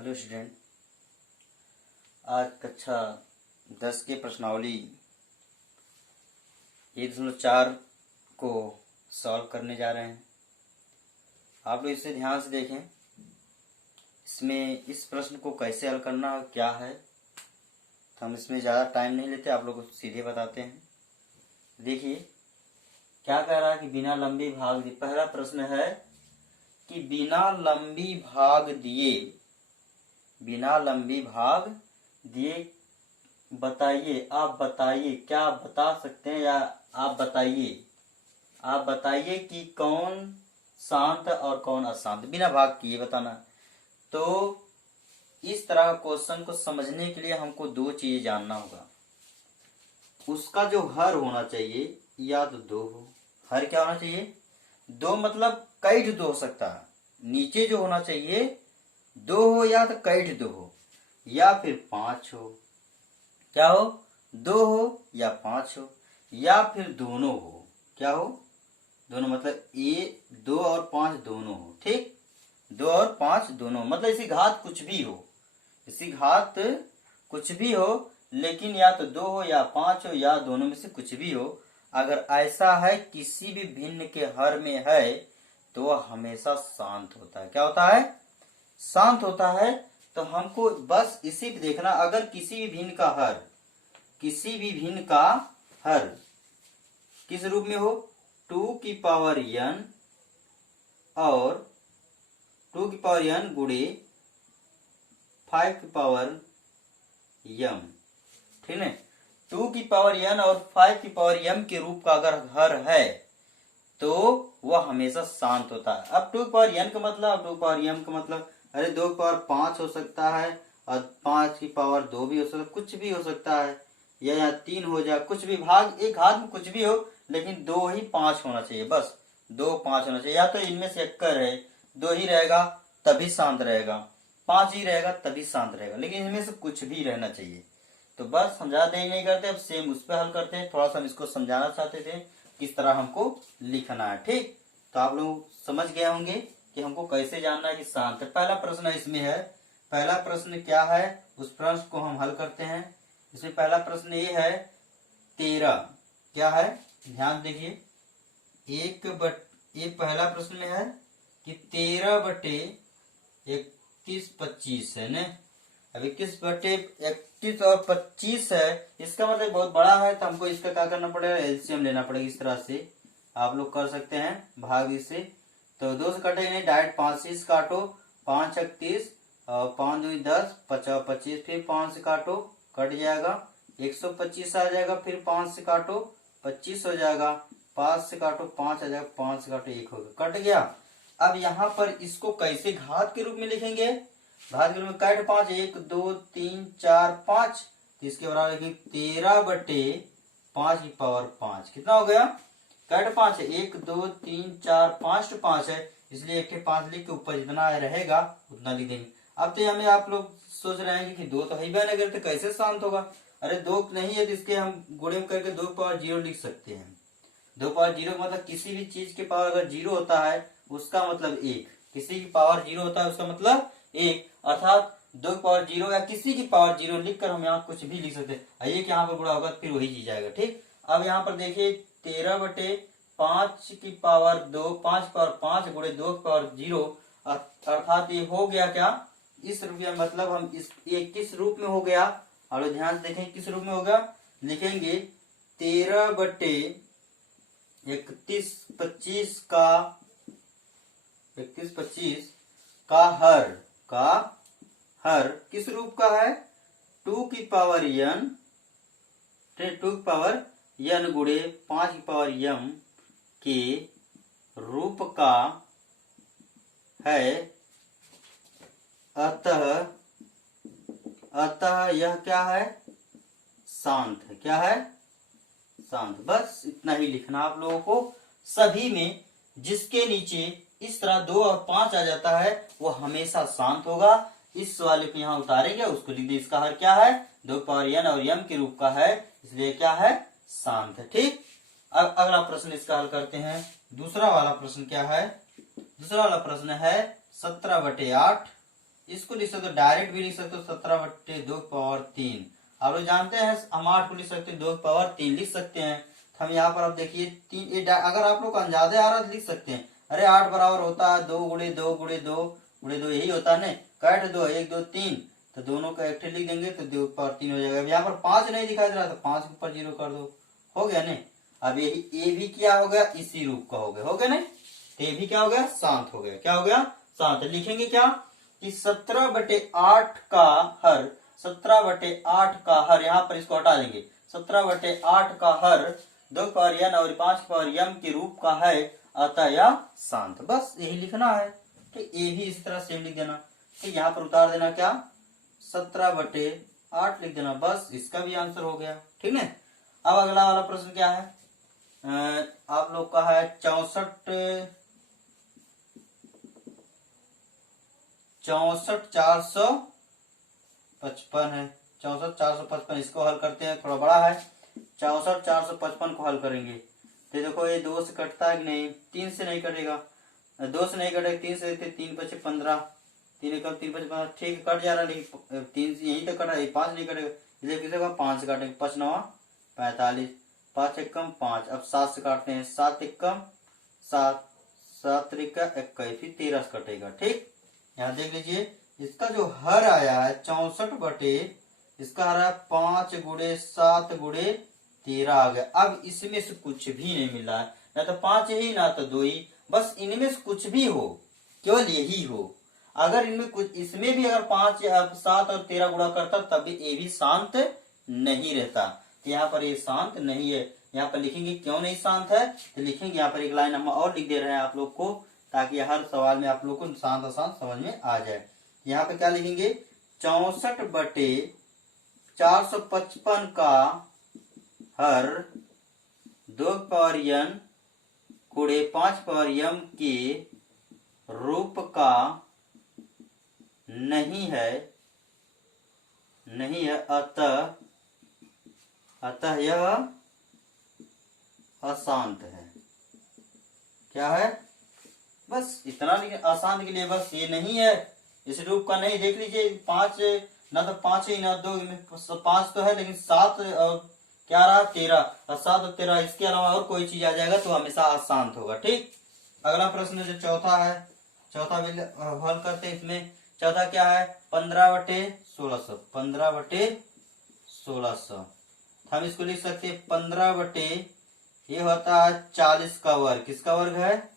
Hello student, आज कक्षा 10 के प्रश्नावली 1.4 को सॉल्व करने जा रहे हैं। आप लोग इसे ध्यान से देखें। इसमें इस प्रश्न को कैसे हल करना है क्या है, तो हम इसमें ज़्यादा टाइम नहीं लेते, आप लोग को सीधे बताते हैं। देखिए क्या कह रहा है कि बिना लंबी भाग दिए। पहला प्रश्न है कि बिना लंबी भाग दिए बताइए। आप बताइए, क्या आप बता सकते हैं या आप बताइए कि कौन शांत और कौन अशांत, बिना भाग किए बताना। तो इस तरह क्वेश्चन को समझने के लिए हमको दो चीजें जानना होगा। उसका जो हर होना चाहिए या तो दो हो। हर क्या होना चाहिए? दो, मतलब कैठ दो हो सकता है। नीचे जो होना चाहिए दो हो या तो कैठ दो हो या फिर 5 हो। क्या हो? 2 हो या 5 हो या फिर दोनों हो। क्या हो? दोनों, मतलब ये 2 और 5 दोनों हो। ठीक, 2 और 5 दोनों, मतलब इसी घात कुछ भी हो, लेकिन या तो 2 हो या 5 हो या दोनों में से कुछ भी हो। अगर ऐसा है किसी भी भिन्न के हर में है तो वह हमेशा शांत होता है। क्या होता है? शांत होता है। तो हमको बस इसी पे देखना, अगर किसी भी भिन्न का हर किस रूप में हो, 2 की पावर n और 2 की पावर n गुणे 5 की पावर m, ठीक है। 2 की पावर n और 5 की पावर m के रूप का अगर हर है तो वह हमेशा शांत होता है। अब 2 की पावर n का मतलब, 2 की पावर m का मतलब, अरे 2 की पावर 5 हो सकता है और 5 की पावर 2 भी हो सकता है, कुछ भी हो सकता है, या 3 हो जाए, कुछ भी भाग एक हाथ में कुछ भी हो, लेकिन 2 ही 5 होना चाहिए। बस 2 5 होना चाहिए। या तो इनमें से एक रहे, 2 ही रहेगा तभी शांत रहेगा, 5 ही रहेगा तभी शांत रहेगा, लेकिन इनमें से कुछ भी रहना चाहिए। तो बस समझा दे नहीं करते, अब सेम उस पर हल करते हैं। थोड़ा सा हम इसको समझाना चाहते थे किस तरह हमको लिखना है। ठीक, तो आप लोग समझ गए होंगे कि हमको कैसे जानना है कि शांत है। पहला प्रश्न इसमें है। पहला प्रश्न क्या है, उस प्रश्न को हम हल करते हैं। इसमें पहला प्रश्न ये है 13। क्या है? ध्यान देखिए। ये पहला प्रश्न में है कि 13/31/25 है ना। अब 21/31 और 25 है, इसका मतलब बहुत बड़ा है, तो हमको इसका क्या करना पड़ेगा? एलसीएम लेना पड़ेगा। इस तरह से आप लोग कर सकते हैं भाग इससे। तो 2 से कटेगा नहीं, डायरेक्ट 5 से काटो, 5 × 30 और 5 × 2 = 10, 50 25, फिर 5 से काटो, कट जाएगा, 125 आ जाएगा, फिर 5 से काटो 25 हो जाएगा, 5 से काटो 5 आ जाएगा, 5 से काटो 1 होगा, कट गया। अब यहाँ पर इसको कैसे घात के रूप में लिखेंगे? घात के रूप में काट 5, 1 2 3 4 5, तो इसके बराबर लिखेंगे 13/5 की पावर 5। कितना हो गया? कट 5 है, 1 2 3 4 5 5 है, इसलिए 1 के 5 लिख के ऊपर जितना रहेगा उतना लिख देंगे। अब तो हमें आप लोग सोच रहे हैं कि 2 तो है ही नहीं, करते कैसे शांत होगा? अरे 2 नहीं है तो इसके हम गुणे करके 2 की पावर 0 लिख सकते हैं। 2 की पावर 0 मतलब किसी भी चीज की पावर अगर 0 होता है उसका मतलब 1, किसी की पावर 0 होता है उसका मतलब 1, अर्थात 2 की पावर 0 या किसी की पावर 0 लिखकर हम यहाँ कुछ भी लिख सकते हैं। एक यहाँ पर गुणा होगा फिर वही चीज आएगा। ठीक, अब यहाँ पर देखिए 13/5 की पावर 2, 5 की पावर 5 गुणे 2 की पावर 0, अर्थात ये हो गया क्या? इस रूप में, मतलब हम ये किस रूप में हो गया? और ध्यान से देखें किस रूप में होगा। लिखेंगे 13/31/25 का हर किस रूप का है? 2 की पावर n, 2 की पावर n गुणे 5 की पावर m के रूप का है। अतः यह क्या है? शांत है। क्या है? शांत। बस इतना ही लिखना आप लोगों को। सभी में जिसके नीचे इस तरह 2 और 5 आ जाता है वो हमेशा शांत होगा। इस वाले को यहाँ उतारेंगे, उसको लिख दे। इसका हर क्या है? 2 की पावर n और m के रूप का है, इसलिए क्या है? शांत है। ठीक, अब अगला प्रश्न इसका हल करते हैं। दूसरा वाला प्रश्न क्या है? दूसरा वाला प्रश्न है 17/8 इसको लिख सकते हो, डायरेक्ट भी लिख सकते हो 17/2 की पावर 3। आप लोग जानते हैं हम 8 को लिख सकते हैं 2 की पावर 3 लिख सकते हैं। तो हम यहाँ पर अब देखिए 3, अगर आप लोग को अंदाजा आ रहा है तो लिख सकते हैं, अरे 8 बराबर होता है 2 × 2 × 2 × 2 यही होता है ना, काट दो 1 2 3, तो दोनों का एक लिख देंगे तो 2 की पावर 3 हो जाएगा। अब यहाँ पर 5 नहीं दिखाई दे रहा तो 5 के ऊपर 0 कर दो, हो गया ना। अब यही ए भी क्या हो गया, इसी रूप का हो गया ना, तो ये भी क्या हो गया, शांत हो गया। क्या हो गया, शांत। लिखेंगे क्या कि 17/8 का हर, 17/8 का हर, यहाँ पर इसको हटा देंगे, 17/8 का हर 2 की पावर n और 5 की पावर m के रूप का है, अतः यह शांत। बस यही लिखना है। ठीक, ये भी इस तरह सेम लिख देना। ठीक, यहाँ पर उतार देना क्या, 17/8 लिख देना, बस इसका भी आंसर हो गया। ठीक है। अब अगला वाला प्रश्न क्या है, आप लोग का है 64,455 है, 64,455, इसको हल करते हैं, थोड़ा बड़ा है। 64,455 को हल करेंगे तो देखो ये 2 से कटता है कि नहीं, 3 से नहीं कटेगा, 2 से नहीं कटेगा, 3 से देते 3 × 5 = 15, 3 × 3 = 15, ठीक कट जा रहा है, लेकिन 3 से यही तो कट रहा है, 5 नहीं कटेगा, इसलिए किसे 5 से काटेंगे, 5 × 9 = 45, 5 × 1 = 5, अब 7 से काटते हैं, 7 × 1 = 7, 7 × 3 = 21, फिर 13 से कटेगा। ठीक, यहाँ देख लीजिए इसका जो हर आया है 64 इसका आ रहा है 5 × 7 × 13 आ गया। अब इसमें से कुछ भी नहीं मिल रहा है, ना तो 5 ही ना तो 2 ही, बस इनमें से कुछ भी हो, केवल यही हो। अगर इनमें कुछ, इसमें भी अगर 5 7 और 13 गुणा करता तब भी ये भी शांत नहीं रहता, तो यहाँ पर ये शांत नहीं है। यहाँ पर लिखेंगे क्यों नहीं शांत है, तो लिखेंगे यहाँ पर एक लाइन हम और लिख दे रहे हैं आप लोग को, ताकि हर सवाल में आप लोग को शांत आसान समझ में आ जाए। यहाँ पे क्या लिखेंगे, 64/455 का हर 2 की पावर n × 5 की पावर m के रूप का नहीं है, अतः यह अशांत है। क्या है, बस इतना लिखे, अशांत के लिए बस ये नहीं है, इस रूप का नहीं। देख लीजिए 5 ना तो 5 ही ना 2, 5 तो है, लेकिन 7 और क्या रहा 13, और 7 और 13 इसके अलावा और कोई चीज आ जाएगा तो हमेशा अशांत होगा। ठीक, अगला प्रश्न जो चौथा है, चौथा भी हल करते हैं। इसमें चौथा क्या है, 15/1600, 15/1600, हम इसको लिख सकते हैं 15 ये होता है 40 का वर्ग, किसका वर्ग है,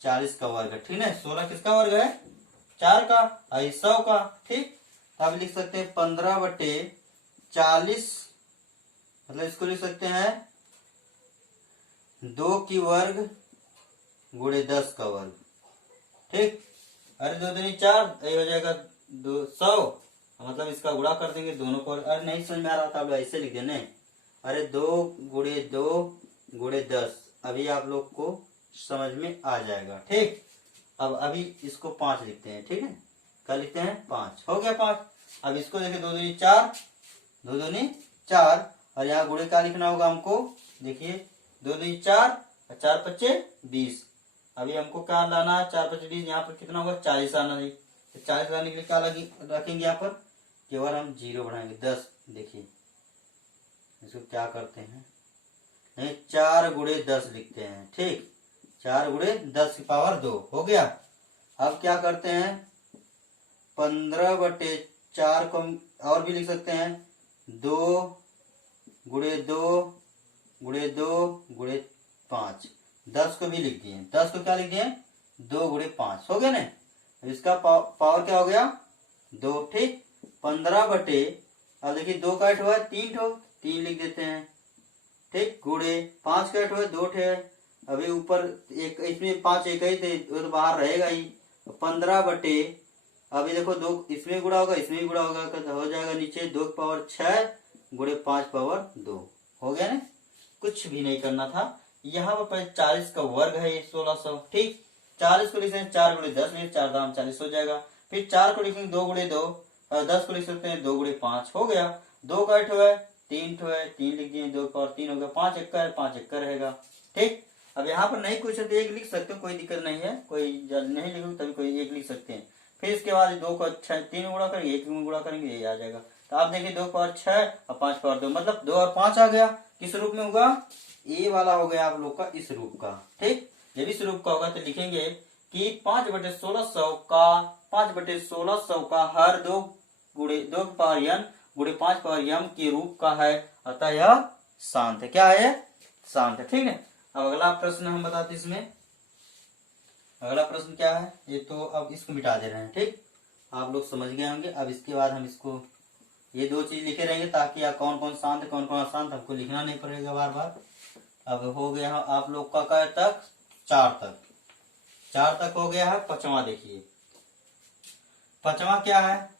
40 का वर्ग है। ठीक है, 16 किसका वर्ग है, 4 का, 100 का। ठीक, अब लिख सकते हैं 15/40, मतलब इसको लिख सकते हैं 2 की वर्ग × 10 का वर्ग। ठीक, अरे 2 दूनी 4, ये हो जाएगा 200, मतलब इसका गुणा कर देंगे दोनों को। अरे नहीं समझ में आ रहा था, अब ऐसे लिख देने, अरे 2 × 2 × 10, अभी आप लोग को समझ में आ जाएगा। ठीक, अब अभी इसको 5 लिखते हैं। ठीक है, क्या लिखते हैं, 5, हो गया 5। अब इसको देखिए 2 दूनी 4, 2 दूनी 4, और यहाँ गुणे क्या लिखना होगा हमको, देखिए 2 दूनी 4 और 4 × 5 = 20। अभी हमको क्या लाना है, 4 × 5 = 20, यहाँ पर कितना होगा, 40 आना नहीं, तो 40 लाने के लिए क्या रखेंगे, यहाँ पर केवल हम 0 बढ़ाएंगे, 10। देखिए इसको क्या करते हैं, नहीं 4 × 10 लिखते हैं। ठीक, 4 × 10 की पावर 2 हो गया। अब क्या करते हैं, 15/4 को और भी लिख सकते हैं, 2 × 2 × 2 × 5, 10 को भी लिख दिए, 10 को क्या लिख दिए, 2 × 5, हो गया ना। इसका पावर क्या हो गया, 2। ठीक, 15/, अब देखिए 2 का 8 हुआ 3 लिख देते हैं। ठीक, गुणे 5 का 8 हुआ 2 है, अभी ऊपर एक, इसमें 5 एक ही थे, वो तो बाहर रहेगा ही। 15/, अभी देखो 2 इसमें गुणा होगा, इसमें भी गुणा होगा, तो हो जाएगा नीचे 2 की पावर 6 × 5 की पावर 2, हो गया ना। कुछ भी नहीं करना था। यहाँ पर 40 का वर्ग है, 1600। ठीक, 40 को लिखेंगे 4 × 10, 4 दाम 40 हो जाएगा। फिर 4 को लिखेंगे 2 × 2, और 10 को लिख सकते हैं 2 × 5, हो गया। 2 का 8 है 3 है, 3 लिख दिए, 2 की पावर 3 हो गया, 5 × 1 है, 5 × 1 रहेगा। ठीक, अब यहाँ पर नहीं कुछ है तो 1 लिख सकते हो, कोई दिक्कत नहीं है, कोई नहीं लिखोगे तभी कोई 1 लिख सकते हैं। फिर इसके बाद 2 को 3 गुणा करेंगे, 1 में गुणा करेंगे, ये आ जाएगा। तो आप देखिए 2 पावर 6 और 5 पावर 2, मतलब 2 और 5 आ गया। किस रूप में होगा? ए वाला हो गया आप लोग का इस रूप का। ठीक, जब इस रूप का होगा तो लिखेंगे कि 5/1600 का 5/1600 का हर 2 गुणे 2 की पावर n गुणे 5 पावर m के रूप का है, अतः यह शांत है। क्या है? शांत है। ठीक है, अब अगला प्रश्न हम बताते इसमें। अगला प्रश्न क्या है? ये तो अब इसको मिटा दे रहे हैं। ठीक, आप लोग समझ गए होंगे। अब इसके बाद हम इसको ये 2 चीज लिखे रहेंगे ताकि आप कौन कौन शांत है कौन कौन अशांत, हमको लिखना नहीं पड़ेगा बार बार। अब हो गया आप लोग का क्या तक? 4 तक हो गया है। पांचवा देखिए, पांचवा क्या है?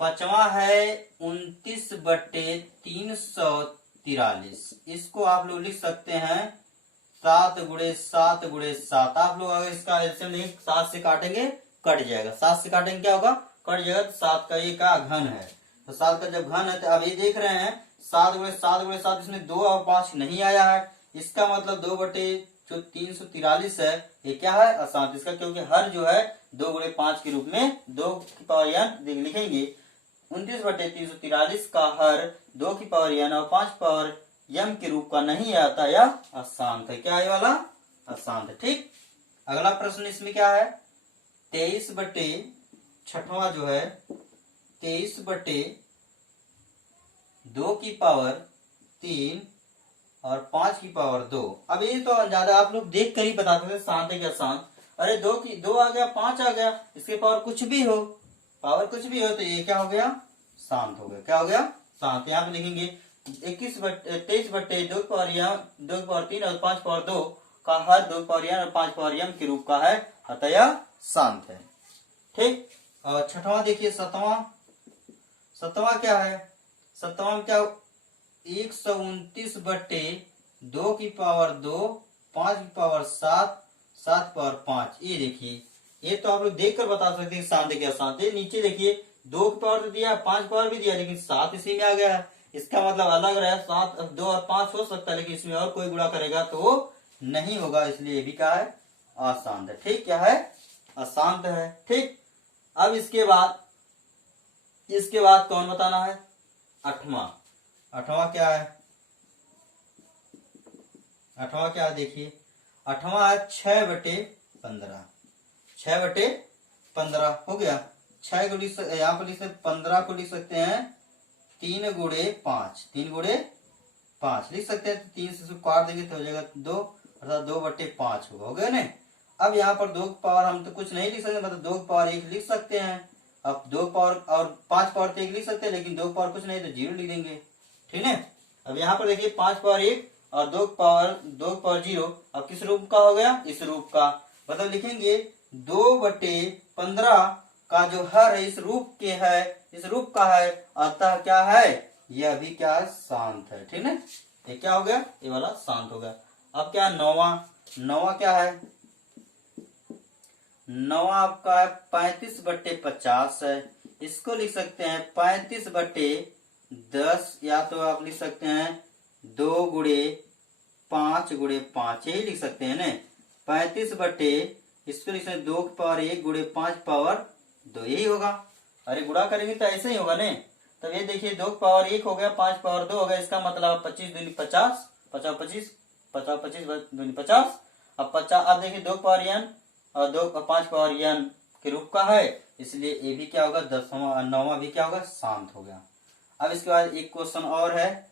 पांचवा है 29/343। इसको आप लोग लिख सकते हैं 7 गुणे 7 गुणे 7। आप लोग अगर इसका एलसीएम लेंगे 7 से काटेंगे कट जाएगा, 7 से काटेंगे क्या होगा? कट जाएगा। तो 7 का ये का घन है, तो 7 का जब घन है तो अब ये देख रहे हैं 7 गुणे 7 गुणे 7, इसमें 2 और 5 नहीं आया है। इसका मतलब 2/343 है, ये क्या है? अशांत। इसका क्योंकि हर जो है 2 गुणे 5 के रूप में 2 की पावर n लिखेंगे। 29/343 का हर 2 की पावर n और 5 पावर m के रूप का नहीं आता, यह अशांत है। क्या है वाला? अशांत है। ठीक, अगला प्रश्न इसमें क्या है? 23/6 जो है 23/2 की पावर 3 और 5 की पावर 2। अब ये तो ज्यादा आप लोग देख कर ही बताते थे शांत है क्या अशांत। अरे 2 आ गया, 5 आ गया, इसके पावर कुछ भी हो, पावर कुछ भी हो, तो ये क्या हो गया? शांत हो गया। क्या हो गया? शांत। यहाँ पे लिखेंगे 23/2 की पावर 3 और 5 पावर 2 का हर 2 की पावर n और 5 पावर m के रूप का है, अतः यह शांत है। ठीक, और छठवां देखिए, सतवां क्या है? सतवां में क्या? 129/2 की पावर 2 5 की पावर 7 7 पावर 5। ये देखिए, ये तो आप लोग देख कर बता सकते हैं शांत है क्या अशांत है। नीचे देखिए 2 की पावर तो दिया, 5 पावर भी दिया, लेकिन 7 इसी में आ गया है। इसका मतलब अलग रहा, 7 2 और 5 हो सकता है, लेकिन इसमें और कोई गुणा करेगा तो वो नहीं होगा, इसलिए ये भी क्या है? अशांत है। ठीक, क्या है? अशांत है। ठीक, अब इसके बाद कौन बताना है? आठवां क्या है? आठवां क्या है देखिए, आठवां है 6/15। 6/15 हो गया। 6 को लिख सकते, यहाँ पर लिख सकते 15 को लिख सकते हैं 3 गुणे 5, 3 गुणे 5 लिख सकते हैं। तो 3 से काट देंगे तो हो जाएगा 2, अर्थात 2/5 होगा। हो गया ना। अब यहाँ पर 2 की पावर हम तो कुछ नहीं लिख सकते, मतलब 2 की पावर 1 लिख सकते हैं। अब 2 पावर और 5 पावर तो 1 लिख सकते हैं, लेकिन 2 पावर कुछ नहीं तो 0 लिख देंगे। ठीक है, अब यहाँ पर देखिए 5 पावर 1 और 2 पावर 0। अब किस रूप का हो गया? इस रूप का। मतलब लिखेंगे 2/15 का जो हर है इस रूप के है, इस रूप का है, अतः क्या है? यह भी क्या है? शांत है। ठीक है, ये क्या हो गया? ये वाला शांत हो गया। अब क्या? नौवा क्या है? नौवा आपका है 35/50 है। इसको लिख सकते हैं 35/10, या तो आप लिख सकते हैं 2 गुणे 5 गुणे 5, यही लिख सकते हैं ना। 35 इसको लिख सकते 2 की पावर 1 गुणे 5 पावर 2, यही होगा। अरे गुणा करेंगे तो ऐसे ही होगा ना। तब ये देखिए 2 की पावर 1 हो गया, 5 पावर 2 हो गया, इसका मतलब 25 दूनी 50, 50 25 50 25 दूनी 50। अब 50, अब देखिए 2 पावर n और 5 पावर n के रूप का है, इसलिए ये भी क्या होगा? 9वां भी क्या होगा? शांत हो गया। अब इसके बाद एक क्वेश्चन और है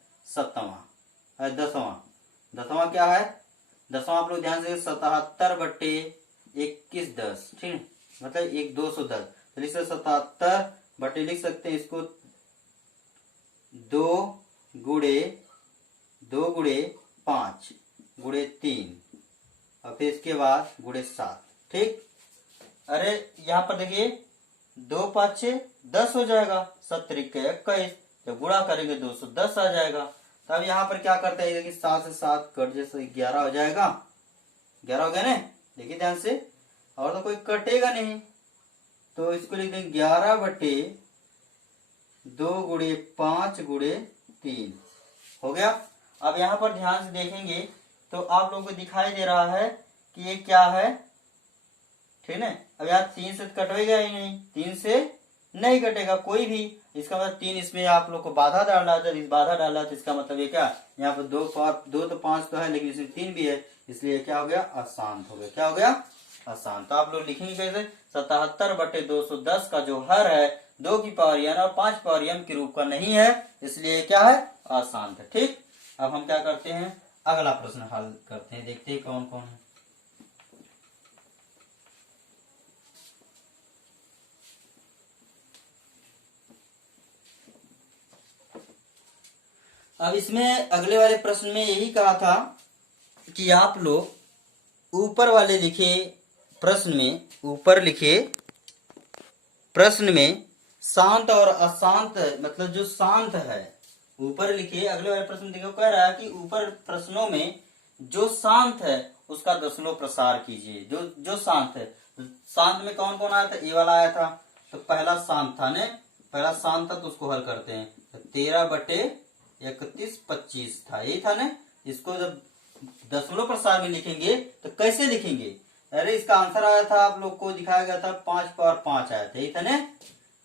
10वां क्या है? 10वां आप लोग ध्यान से 77/2110। ठीक है, मतलब 210, तो लिख सकते 77 लिख सकते हैं इसको 2 गुणे 5 गुणे 3 और फिर इसके बाद गुणे 7। ठीक, अरे यहाँ पर देखिए 2 5 10 हो जाएगा, 7 21, जब गुणा करेंगे 210 आ जाएगा। तब यहाँ पर क्या करते हैं कि 7 से 7 कट जैसे 11 हो जाएगा। 11 हो गया ना, देखिए ध्यान से, और तो कोई कटेगा नहीं, तो इसको लिख देंगे 11/2 गुणे 5 गुणे 3 हो गया। अब यहाँ पर ध्यान से देखेंगे तो आप लोगों को दिखाई दे रहा है कि ये क्या है? ठीक है। अब यहाँ 3 से कटेगा ही नहीं, 3 से नहीं कटेगा कोई भी, इसका मतलब 3 इसमें आप लोग को बाधा डाला, जब इस बाधा डाला तो इसका मतलब ये क्या, यहाँ पर 2 तो 5 तो है लेकिन इसमें 3 भी है, इसलिए क्या हो गया, अशांत हो गया। क्या हो गया, अशांत। तो आप लोग लिखेंगे कैसे, 77/210 का जो हर है 2 की पावर n और 5 पावर m के रूप का नहीं है, इसलिए क्या है, अशांत है। ठीक, अब हम क्या करते हैं, अगला प्रश्न हल करते हैं, देखते हैं कौन कौन है। अब इसमें अगले वाले प्रश्न में यही कहा था कि आप लोग ऊपर वाले लिखे प्रश्न में, ऊपर लिखे प्रश्न में शांत और अशांत, मतलब जो शांत है, ऊपर लिखे अगले वाले प्रश्न देखो, कह रहा है कि ऊपर प्रश्नों में जो शांत है उसका दशमलव प्रसार कीजिए। जो शांत है, शांत में कौन कौन आया था, ए वाला आया था, तो पहला शांत था ने, पहला शांत था तो उसको हल करते हैं, तो 13/31/25 था, यही था ने। इसको जब दशमलव प्रसार में लिखेंगे तो कैसे लिखेंगे, अरे इसका आंसर आया था, आप लोग को दिखाया गया था 5 पावर 5 आया था, यही था ने,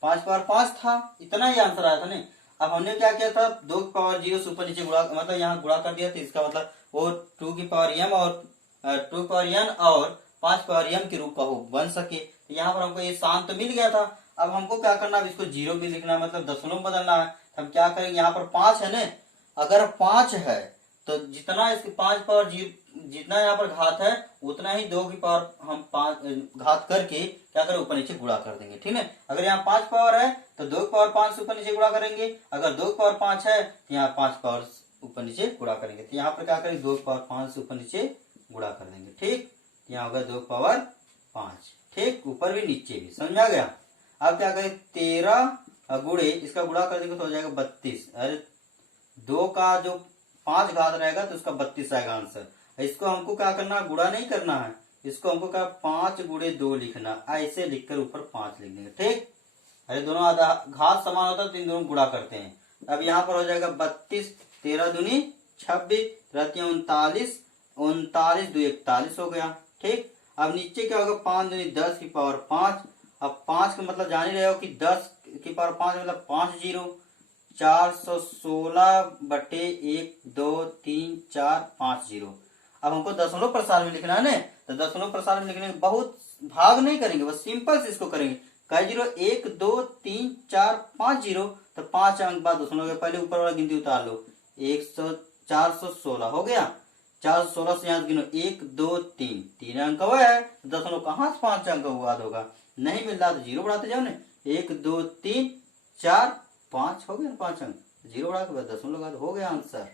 5 पावर 5 था, इतना ही आंसर आया था ने। अब हमने क्या किया था, 2 की पावर 0 से ऊपर नीचे गुणा, मतलब यहाँ गुणा कर दिया था, इसका मतलब वो 2 की पावर m और 2 पावर n और 5 पावर m के रूप का हो बन सके। तो यहाँ पर हमको ये शांत तो मिल गया था, अब हमको क्या करना है, इसको 0 भी लिखना है, मतलब दशमलव बदलना है। तो हम क्या करेंगे, यहाँ पर 5 है ने, अगर 5 है तो जितना इसके 5 पावर 0, जितना यहाँ पर घात है उतना ही 2 की पावर हम 5 घात करके क्या करें, ऊपर नीचे गुणा कर देंगे। ठीक है, अगर यहाँ 5 पावर है तो 2 की पावर 5 से ऊपर नीचे गुणा करेंगे, अगर 2 की पावर 5 है तो यहाँ 5 पावर ऊपर नीचे गुणा करेंगे, तो यहाँ पर क्या करेंगे, 2 की पावर 5 से ऊपर नीचे गुणा कर देंगे। ठीक, यहाँ होगा 2 की पावर 5, ठीक, ऊपर भी नीचे भी, समझ आ गया। अब क्या करें, 13 गुणे इसका गुणा कर देंगे तो हो जाएगा 32, अरे 2 का जो 5 घात रहेगा तो उसका 32 आएगा आंसर। इसको हमको क्या करना, गुणा नहीं करना है, इसको हमको क्या 5 गुणे 2 लिखना, ऐसे लिखकर ऊपर 5 लिख देंगे। ठीक, अरे दोनों आधा घात समान होता है तो इन दोनों गुणा करते हैं। अब यहाँ पर हो जाएगा 32, 13 दूनी 26, 39, 39 2 41 हो गया। ठीक, अब नीचे क्या होगा, 5 दूनी 10 की पावर 5, अब 5 का मतलब जान ही रहे हो कि 10 की पावर 5 मतलब 5 जीरो, 416/1 2 3 4 5 0। अब हमको दशमलव प्रसार में लिखना है ना, तो दशमलव प्रसार में लिखने के बहुत भाग नहीं करेंगे, बस सिंपल से इसको करेंगे। कई 0, 1 2 3 4 5 0, तो 5 अंक बाद दशमलव के पहले ऊपर वाला गिनती उतार लो, 416 हो गया, 416 से यहाँ गिनो 1 2 3, 3 अंक हुआ है, दशमलव कहाँ से 5 अंक बाद होगा, नहीं मिल रहा तो 0 बढ़ाते जाओ ना, 1 2 3 4 5 हो गया, 5 अंक, 0 बढ़ा के बाद दशमलव लगा, हो गया आंसर।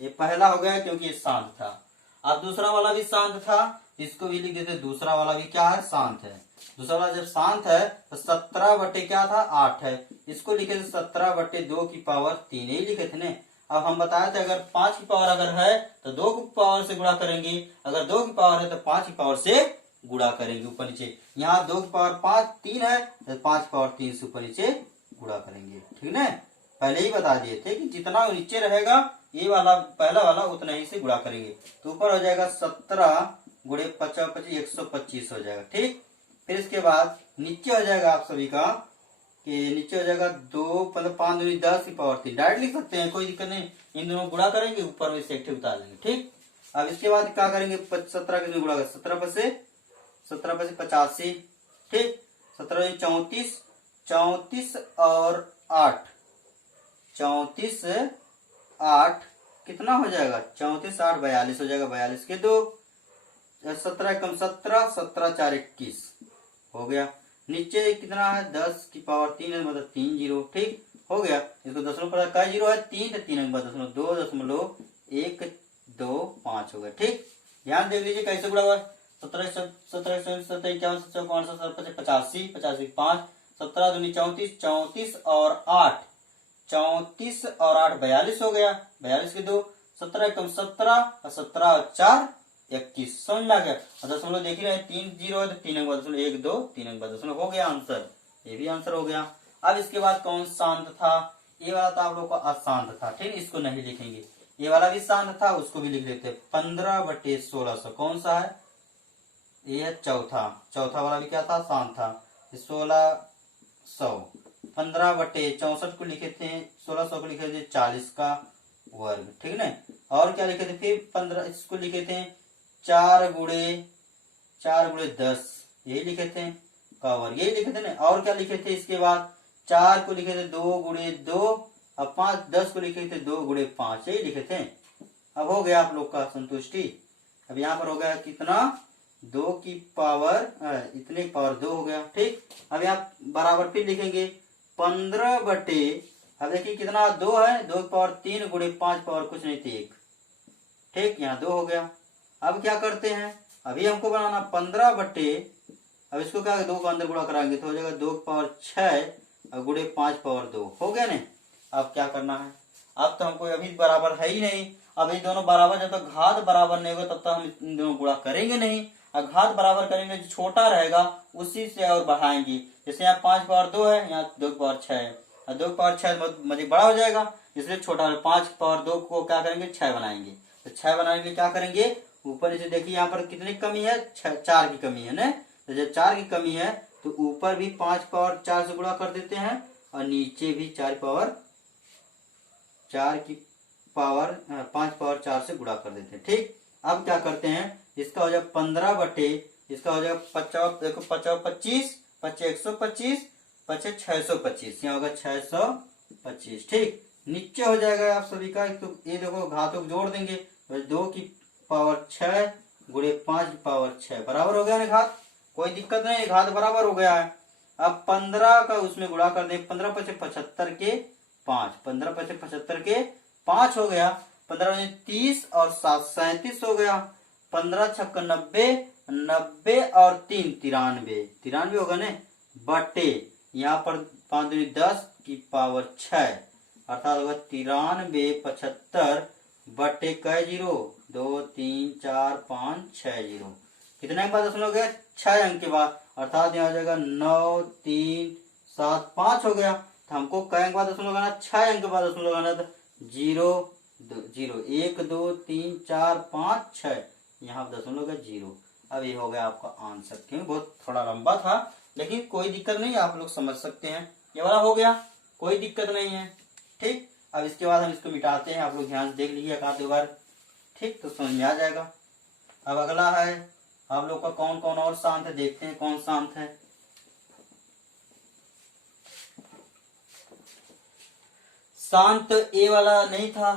ये पहला हो गया क्योंकि ये शांत था। अब दूसरा वाला भी शांत था, इसको भी लिख देते, दूसरा वाला भी क्या है, शांत है। दूसरा वाला जब शांत है तो 17 क्या था, 8 है, इसको लिखे थे 17/2 की पावर 3, यही लिखे थे ने। अब हम बताए थे अगर 5 की पावर अगर है तो 2 की पावर से गुणा करेंगे, अगर 2 की पावर है तो 5 की पावर से गुणा करेंगे ऊपर नीचे। यहाँ 2 की पावर 5 3 है तो 5 की पावर 3 से ऊपर नीचे गुणा करेंगे। ठीक है, पहले ही बता दिए थे कि जितना नीचे रहेगा ये वाला पहला वाला उतना ही से गुणा करेंगे, तो ऊपर हो जाएगा 17 गुणे 50 125 हो जाएगा। ठीक, फिर इसके बाद नीचे हो जाएगा आप सभी का कि नीचे हो जाएगा 2 मतलब 5 दूनी 10 की पावर 3, डायरेक्ट लिख सकते हैं, कोई दिक्कत नहीं, इन दोनों गुणा करेंगे ऊपर में से एक उतार लेंगे। ठीक, अब इसके बाद क्या करेंगे, 17 के गुणा कर 17 से 85, ठीक, 17 34, 34 और 8, 34 8 कितना हो जाएगा, 34 8 42 हो जाएगा, 42 के 2, 17 कम 17, 17 4 21 हो गया। नीचे कितना है, 10 की पावर 3 है, मतलब 3 0। ठीक, हो गया। इसको दशमलव पर का 0 है, 3 तो 3 अंक बाद दशमलव 2.125 हो गया। ठीक, ध्यान देख लीजिए कैसे गुणा हुआ, 17 17 17 51 55 85 85 5, 17 दूनी 34, 34 और 8, 34 और 8 42 हो गया, 42 के 2, 17 कम 17 और 17 और 4 21, समझ में आ गया। और दशमलव देख ही रहे 3 0 है तो 3 अंक बाद दशमलव 1 2 3 अंक बाद दशमलव हो गया आंसर, ये भी आंसर हो गया। अब इसके बाद कौन शांत था, ये वाला तो आप लोग का अशांत था। ठीक, इसको नहीं लिखेंगे, ये वाला भी शांत था, उसको भी लिख देते 15/1600, कौन सा है ये है चौथा, चौथा वाला भी क्या था, शांत था। 1600, 15/64 को लिखे थे, 1600 को लिखे थे 40 का वर्ग, ठीक है ना। और क्या लिखे थे फिर 15 इसको लिखे थे 4 गुणे 10, यही लिखे थे का वर्ग, यही लिखे थे ना। और क्या लिखे थे इसके बाद, 4 को लिखे थे 2 गुणे 2, अब 5 10 को लिखे थे 2 गुणे 5, यही लिखे थे। अब हो गया आप लोग का संतुष्टि। अब यहाँ पर हो गया कितना, 2 की पावर इतने की पावर 2 हो गया, ठीक। अब यहाँ बराबर फिर लिखेंगे 15 अब देखिए कितना 2 है, 2 की पावर 3 गुणे 5 पावर कुछ नहीं थी 1, ठीक। यहाँ 2 हो गया। अब क्या करते हैं, अभी हमको बनाना 15 अब इसको क्या 2 का अंदर गुणा कराएंगे तो हो जाएगा 2 की पावर 6 और गुणे 5 पावर 2, हो गया नहीं। अब क्या करना है, अब तो हमको अभी बराबर है ही नहीं। अब ये दोनों बराबर, जब तक घात बराबर नहीं होगा तब तक हम इन दोनों गुणा करेंगे नहीं। और घात बराबर करेंगे, जो छोटा रहेगा उसी से और बढ़ाएंगे। जैसे यहाँ 5 पावर 2 है, यहाँ 2 की पावर 6 है, और 2 की पावर 6 मतलब बड़ा हो जाएगा, इसलिए छोटा। 5 पावर 2 को क्या करेंगे, 6 बनाएंगे। तो 6 बनाने के लिए क्या करेंगे, ऊपर से देखिए यहाँ पर कितनी कमी है, 4 की कमी है ना। तो जब 4 की कमी है तो ऊपर भी 5 पावर 4 से गुणा कर देते हैं, और नीचे भी 5 पावर 4 से गुणा कर देते हैं, ठीक। अब क्या करते हैं, इसका हो जाए 15 इसका हो जाएगा 50, देखो 50 25, 25 125, 25 625, यहाँ होगा 625, ठीक। नीचे हो जाएगा आप सभी का, तो ये देखो घातों को जोड़ देंगे, तो 2 की पावर 6 गुणे 5 की पावर 6 बराबर हो गया ना घात, कोई दिक्कत नहीं, घात बराबर हो गया है। अब 15 का उसमें गुणा कर दे, 15 पचे 75 के 5, 15 पचे 75 के 5 हो गया, 15 30 और 7 37 हो गया, 15 छक्का 90, 90 और 3 93, 93 होगा ने, बटे यहाँ पर 5 दूनी 10 की पावर 6, अर्थात होगा 93 75 बटे कै जीरो, 2 3 4 5 6 जीरो, कितने के बाद दशमलव गया, 6 अंक के बाद, अर्थात यहाँ हो जाएगा 9 3 7 5 हो गया। तो हमको कै अंक बाद दशमलव लगाना, 6 अंक के बाद दशमलव लगाना, तो 0 0 1 2 3 4 5 6, यहाँ दशमलव का 0। अब ये हो गया आपका आंसर, क्योंकि बहुत थोड़ा लंबा था, लेकिन कोई दिक्कत नहीं, आप लोग समझ सकते हैं। ये वाला हो गया, कोई दिक्कत नहीं है, ठीक। अब इसके बाद हम इसको मिटाते हैं, आप लोग ध्यान से देख लीजिए एक आध दो बार, ठीक, तो समझ में आ जाएगा। अब अगला है आप लोग का कौन कौन और शांत है, देखते हैं कौन शांत है। शांत ए वाला नहीं था,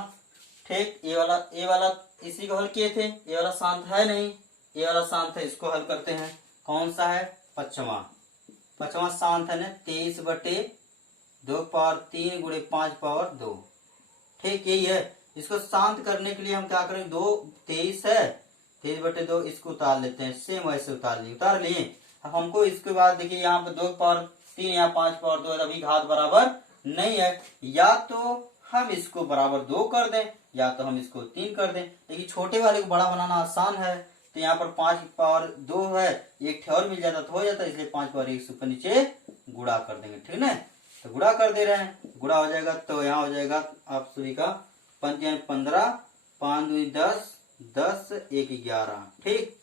ठीक। ए वाला इसी को हल किए थे, ए वाला शांत है नहीं, ए वाला शांत है, इसको हल करते हैं। कौन सा है, पचवा शांत है ना, 23/2 पावर 3 गुणे 5 पावर 2, ठीक, यही है। इसको शांत करने के लिए हम क्या करेंगे, 23 है, 23/2 इसको उतार लेते हैं, सेम वैसे उतार लिए। अब हमको इसके बाद देखिए यहाँ पे 2 पावर 3, यहाँ 5 पावर 2 है, अभी घात बराबर नहीं है, या तो हम इसको बराबर 2 कर दें, या तो हम इसको 3 कर दें। लेकिन छोटे वाले को बड़ा बनाना आसान है, तो यहाँ पर 5 की पावर 2 है, एक ठेर मिल जाता तो हो जाता, इसलिए 5 पावर 1 से ऊपर नीचे गुणा कर देंगे, ठीक है। तो गुणा कर दे रहे हैं, गुणा हो जाएगा, तो यहाँ हो जाएगा आप सभी का 15 5 2 10 10 1 11, ठीक।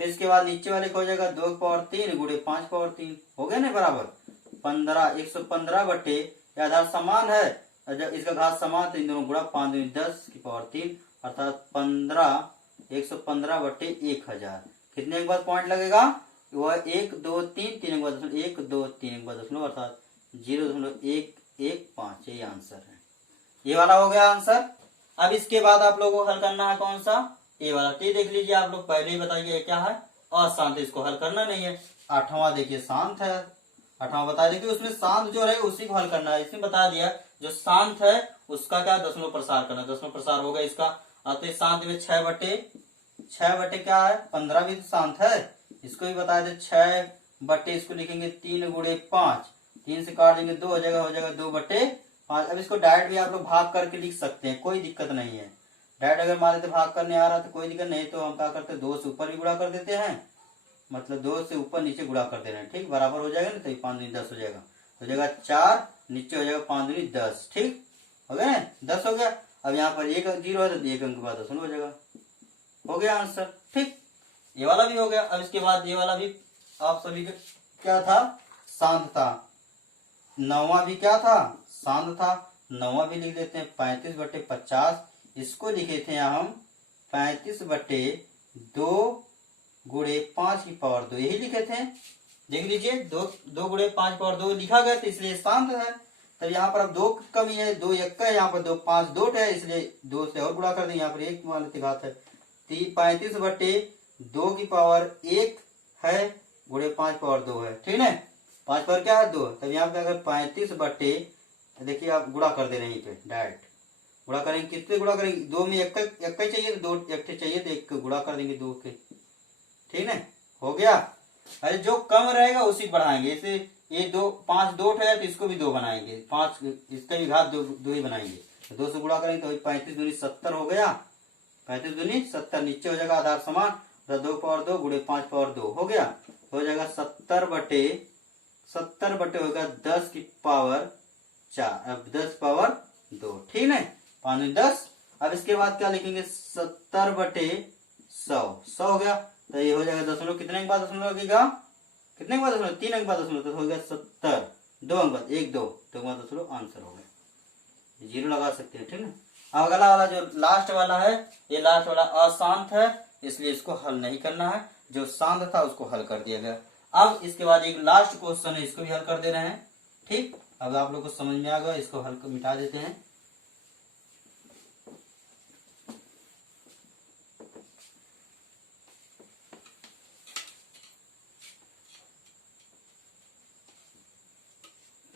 फिर इसके बाद नीचे वाले को हो जाएगा 2 पावर 3 गुणे 5 पावर 3, हो गया ना बराबर 15, 115 बटे, आधार समान है, जब इसका घात समान तो इन दोनों गुणा, 5 दूनी 10 की पावर 3, अर्थात 115 बटे 1000, कितने के बाद पॉइंट लगेगा, वह 1 2 3 3 के बाद 1 2 3 के बाद दशमलव, अर्थात 0.115, यही आंसर है। ये वाला हो गया आंसर। अब इसके बाद आप लोगों को हल करना है कौन सा, ये वाला, तो देख लीजिए आप लोग पहले ही बताइए क्या है, अशांत, इसको हल करना नहीं है। 8वां देखिए शांत है, 8वां बता देखिए, उसमें शांत जो है उसी को हल करना है, इसमें बता दिया जो शांत है उसका क्या दशमलव प्रसार करना, दशमलव प्रसार होगा इसका। तो शांत में 6 बटे क्या है 15 भी तो शांत है, इसको भी बता दे 6 बटे, इसको लिखेंगे 3 गुणे 5, 3 से काट देंगे 2 हो जाएगा 2 बटे 5। अब इसको डायरेक्ट भी आप लोग भाग करके लिख सकते हैं, कोई दिक्कत नहीं है। डायरेक्ट अगर मान लेते भाग करने आ रहा तो कोई दिक्कत नहीं, तो हम क्या करते हैं 2 से ऊपर भी गुणा कर देते हैं, मतलब 2 से ऊपर नीचे गुणा कर दे रहे हैं, ठीक, बराबर हो जाएगा ना, तो 5 दूनी 10 हो जाएगा 4, नीचे हो जाएगा 5 दूनी 10, ठीक हो गया ना, 10 हो गया। अब यहाँ पर 1 0 है तो 1 अंक के बाद 10 हो जाएगा, हो गया आंसर, ठीक। ये वाला भी हो गया। अब इसके बाद ये वाला भी आप सभी का क्या था, शांत था। 9वां भी क्या था, शांत था। 9वां भी लिख लेते हैं 35/50। इसको लिखे थे हम 35/2 गुणे 5⁻², यही लिखे थे। देख लीजिए, दो गुणे 5⁻² लिखा गया, तो इसलिए शांत है। तब यहाँ पर अब 2 कमी है, 2 1 है, यहाँ पर 2 5 2 है, इसलिए 2 से और गुणा कर देंगे। यहाँ पर 1 मान घात है, 35/2 है गुणे 5⁻², है ठीक है। 5 पर क्या है 2, तब यहाँ पे अगर 35 देखिए आप गुणा कर दे रहे हैं, डायरेक्ट गुणा करेंगे। कितने गुणा करेंगे, 2 में एक चाहिए तो 2 एक चाहिए, तो 1 गुणा कर देंगे 2 के, ठीक है, हो गया। अरे जो कम रहेगा उसी बढ़ाएंगे। इसे ये 2 5 2 है, तो इसको भी 2 बनाएंगे, 5 इसका भी घात 2 ही बनाएंगे। तो 2 से गुणा करेंगे तो 35 दूनी 70 हो गया। 35 दूनी 70, नीचे हो जाएगा आधार समान, 2/2 गुणे 5/2 हो गया। हो जाएगा 70/70 होगा 10⁻4, अब 10⁻2, ठीक है, 5 10। अब इसके बाद क्या लिखेंगे, 70/100, 100 हो गया। तो ये हो जाएगा दशमलव, कितने के बाद दशमलव लगेगा, कितने के बाद दशमलव, 3 अंक बाद दशमलव, तो हो गया 70, 2 अंक बाद 1 2 तो दशमलव, आंसर हो गया। 0 लगा सकते हैं, ठीक है। अब अगला वाला जो लास्ट वाला है, ये लास्ट वाला अशांत है, इसलिए इसको हल नहीं करना है। जो शांत था उसको हल कर दिया गया। अब इसके बाद एक लास्ट क्वेश्चन है, इसको भी हल कर दे रहे हैं, ठीक। अब आप लोग को समझ में आ गया, इसको हल मिटा देते हैं।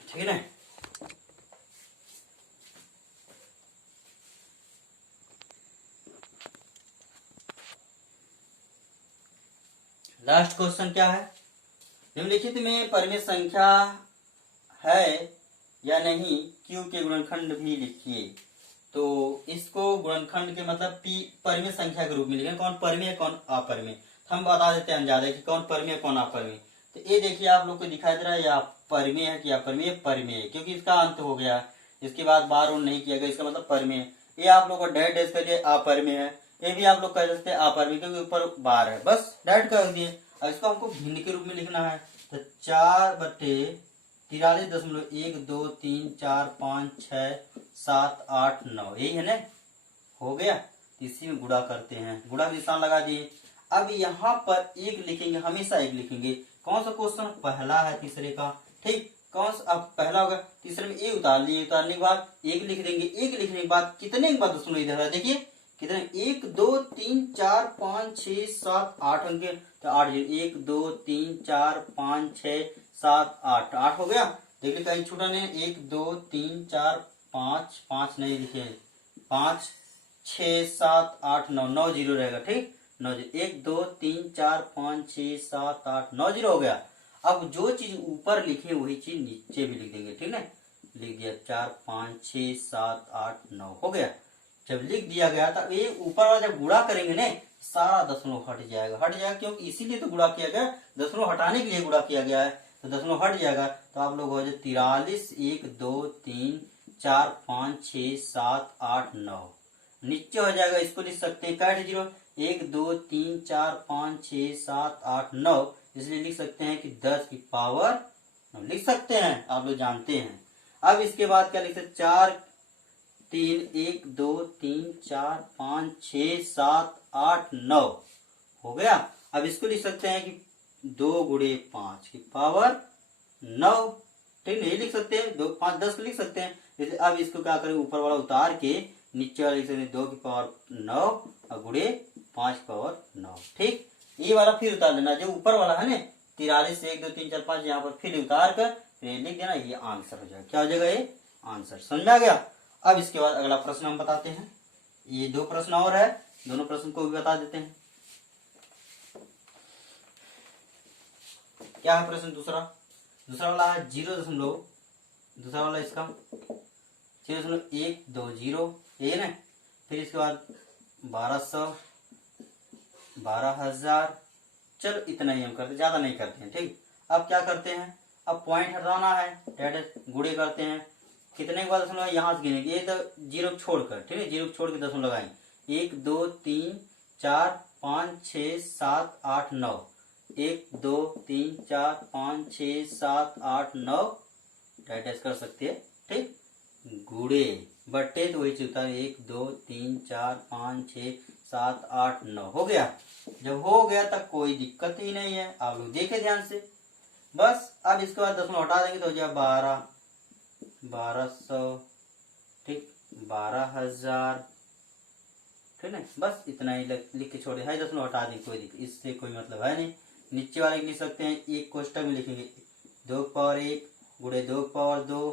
ठीक है, लास्ट क्वेश्चन क्या है, निम्नलिखित में परिमेय संख्या है या नहीं, क्यू के गुणनखंड भी लिखिए। तो इसको गुणनखंड के मतलब परिमेय संख्या के रूप में लिखें, कौन परिमेय कौन अपरिमेय। हम बता देते हैं अंदाजा कि कौन परिमेय कौन अपरिमेय। तो ये देखिए आप लोग को दिखाई दे रहा है, या परिमेय है कि अपरिमेय, परिमेय, क्योंकि इसका अंत हो गया, इसके बाद बार और नहीं किया गया, इसका मतलब परिमेय। ये आप लोग को डायरेक्ट कर दिए अपरिमेय है, ये भी आप लोग कह सकते हैं अपरिमेय, क्योंकि ऊपर बार है, बस डायरेक्ट कर दिए। अब इसको हमको भिन्न के रूप में लिखना है, तो 4/43.1 2 3 4 5 6 7 8 9, यही है ना, हो गया। इसी में गुणा करते हैं, गुणा का निशान लगा दिए। अब यहाँ पर एक लिखेंगे, हमेशा एक लिखेंगे। कौन सा क्वेश्चन, पहला है तीसरे का, ठीक। कौन सा, अब पहला होगा, तीसरे में ए उतार लिए, उतारने के बाद एक लिख देंगे। एक लिखने के बाद कितने के बाद दशमलव इधर है, देखिए कितने, 1 2 3 4 5 6 7 8 अंक, तो 8 1 2 3 4 5 6 7 8 8 हो गया। देखिए कहीं छूटा नहीं, 1 2 3 4 5 5 नहीं लिखे, 5 6 7 8 9 9 0 रहेगा, ठीक, 9 0, 1 2 3 4 5 6 7 8 9 0 हो गया। अब जो चीज ऊपर लिखे वही चीज नीचे भी लिख देंगे, ठीक है, लिख दिया 4 5 6 7 8 9 हो गया। जब लिख दिया गया था, ये ऊपर वाला जब गुणा करेंगे ना, सारा दशमलव हट जाएगा, क्योंकि इसीलिए तो गुणा किया गया, दशमलव हटाने के लिए गुणा किया गया है, तो दशमलव हट जाएगा। तो आप लोग हो जाए 43 1 2 3 4 5 6 7 8 9, नीचे हो जाएगा, इसको लिख सकते हैं काट 0, 1 2 3 4 5 6 7 8 9, इसलिए लिख सकते हैं कि 10 की पावर 9 लिख सकते हैं, आप लोग जानते हैं। अब इसके बाद क्या लिख सकते, 4 3 1 2 3 4 5 6 7 8 9 हो गया। अब इसको लिख सकते हैं कि 2 गुणे 5 की पावर 9, ठीक, नहीं लिख सकते हैं, 2 5 10 लिख सकते हैं। जैसे अब इसको क्या करें, ऊपर वाला उतार के नीचे वाला लिख सकते हैं 2 की पावर 9 और गुणे 5 की पावर 9, ठीक। ये वाला फिर उतार देना, जो ऊपर वाला है ना 43 1 2 3 4 5, यहाँ पर फिर उतार कर फिर लिख देना, ये आंसर हो जाएगा। क्या हो जाएगा, ये आंसर, समझ में आ गया। अब इसके बाद अगला प्रश्न हम बताते हैं, ये 2 प्रश्न और है, दोनों प्रश्न को भी बता देते हैं। क्या है प्रश्न दूसरा, दूसरा वाला है 0 दशमलव, दूसरा वाला इसका 0.120, ये ना, फिर इसके बाद 1200 12,000, चलो इतना ही हम करते, ज्यादा नहीं करते हैं, ठीक। अब क्या करते हैं, अब पॉइंट हटाना है, डायरेक्ट गुणे करते हैं, कितने के बाद दशमलव यहाँ से गिनेंगे, ये तो 0 छोड़कर, ठीक है, 0 छोड़ के दशमलव लगाएंगे, 1 2 3 4 5 6 7 8 9, 1 2 3 4 5 6 7 8 9 डैश कर सकते हैं। ठीक, गुड़े बट्टे तो वही चलता है 1 2 3 4 5 6 7 8 9 हो गया। जब हो गया तब कोई दिक्कत ही नहीं है, आप लोग देखे ध्यान से। बस अब इसके बाद 10 हटा देंगे तो हो जाए 12 1200, ठीक 12,000, ठीक है। बस इतना ही लिख के छोड़े है, 10 हटा देंगे कोई दिक्कत, इससे कोई मतलब है नहीं। नीचे वाले लिख सकते हैं, एक कोष्टक में लिखेंगे 2 की पावर 1 गुड़े 2 की पावर 2,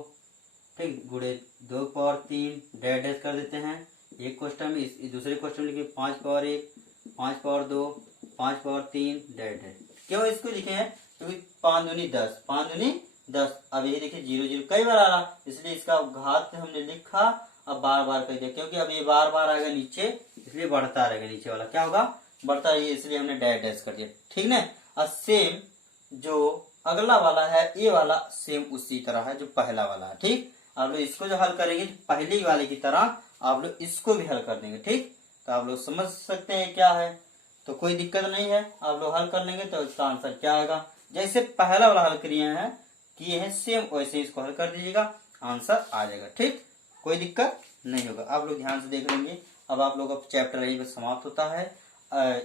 ठीक गुड़े 2 की पावर 3 डैश कर देते हैं। एक कोष्टक में इस दूसरे कोष्टक में लिखे 5 की पावर 1 5 की पावर 2 5 की पावर 3 डैश। क्यों इसको लिखे हैं? क्योंकि 5 दूनी 10 5 दूनी 10। अब ये देखिए 0 0 कई बार आ रहा, इसलिए इसका घात हमने लिखा, अब बार बार कर दिया, क्योंकि अब ये बार बार आएगा नीचे, इसलिए बढ़ता रहेगा। नीचे वाला क्या होगा? बढ़ता है, इसलिए हमने डैश कर दिया, ठीक ना। और सेम जो अगला वाला है, ये वाला सेम उसी तरह है जो पहला वाला है, ठीक। आप लोग इसको जो हल करेंगे पहले वाले की तरह आप लोग इसको भी हल कर देंगे, ठीक। तो आप लोग समझ सकते हैं क्या है, तो कोई दिक्कत नहीं है। आप लोग हल कर लेंगे तो इसका आंसर क्या आएगा, जैसे पहला वाला हल किए हैं सेम वैसे इसको हल कर दीजिएगा, आंसर आ जाएगा, ठीक। कोई दिक्कत नहीं होगा। आप लोग ध्यान से देख लेंगे। अब आप लोग चैप्टर यही पे समाप्त होता है,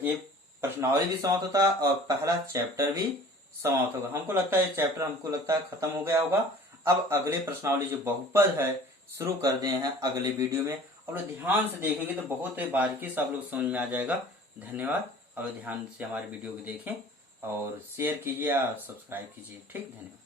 एक प्रश्नावली भी समाप्त होता है और पहला चैप्टर भी समाप्त होगा। हमको लगता है चैप्टर हमको लगता है खत्म हो गया होगा। अब अगले प्रश्नावली जो बहुपद है शुरू कर दिए हैं अगले वीडियो में। आप लोग ध्यान से देखेंगे तो बहुत बारीकी से आप लोग समझ में आ जाएगा। धन्यवाद। आप लोग ध्यान से हमारे वीडियो को देखें और शेयर कीजिए और सब्सक्राइब कीजिए, ठीक। धन्यवाद।